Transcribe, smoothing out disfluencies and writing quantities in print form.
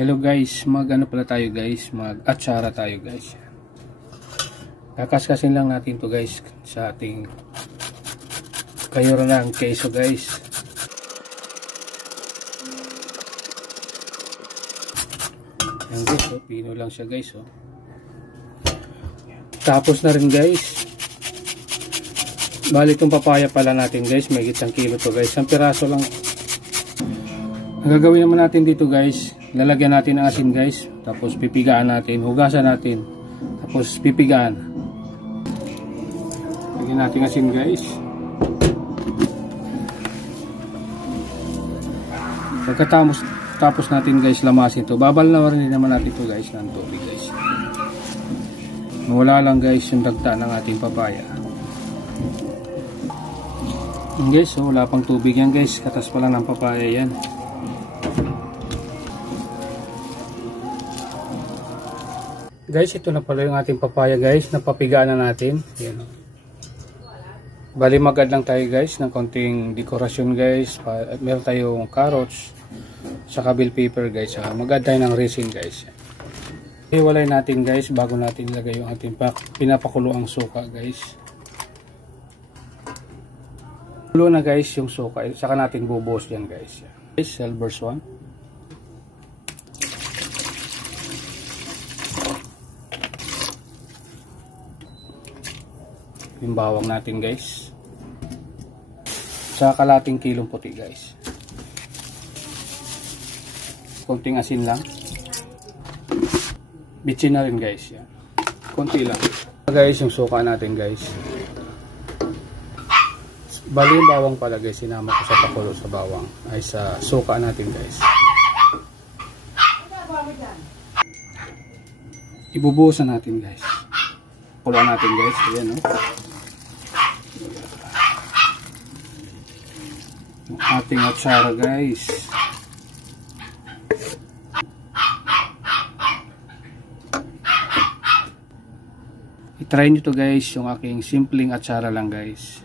Hello guys, mag-ano pala tayo guys, mag-atsara tayo guys. Kakaskasin lang natin to guys sa ating kayuro ng keso guys. Yan guys, oh, pino lang siya guys. Oh. Tapos na rin guys. Bali itong papaya pala natin guys, may isang kilo to guys. Isang piraso lang. Ang gagawin naman natin dito guys, lalagyan natin ng asin guys, tapos pipigaan natin, hugasan natin, tapos pipigaan. Lagyan natin asin guys. Pagkatapos natin guys lamasin to, babalnawarin din naman natin to guys ng tubig guys. Wala lang guys yung dagta ng ating papaya. Guys, so wala pang tubig yan guys, katas pa lang ng papaya yan. Guys, ito na pala yung ating papaya guys, napapigaan na natin. Yan. Bali magad lang tayo guys ng konting dekorasyon guys. Meron tayong carrots, saka bell pepper guys, saka magad tayo ng resin guys. Hiwalay natin guys bago natin ilagay yung ating pinapakuloang suka guys. Kulo na guys yung suka, saka natin bubuhos yan guys. Guys, silver swan. Yung bawang natin guys, sa kalating kilong puti guys, konting asin lang, bitsin na rin guys, yan. Konti lang guys yung suka natin guys. Bali yung bawang pala guys, sinama ko sa pakulo sa bawang ay sa suka natin guys. Ibubuhusan natin guys, kulaan natin guys, ayan o. Ating atsara guys. I-try nyo to guys, yung aking simpleng atsara lang guys.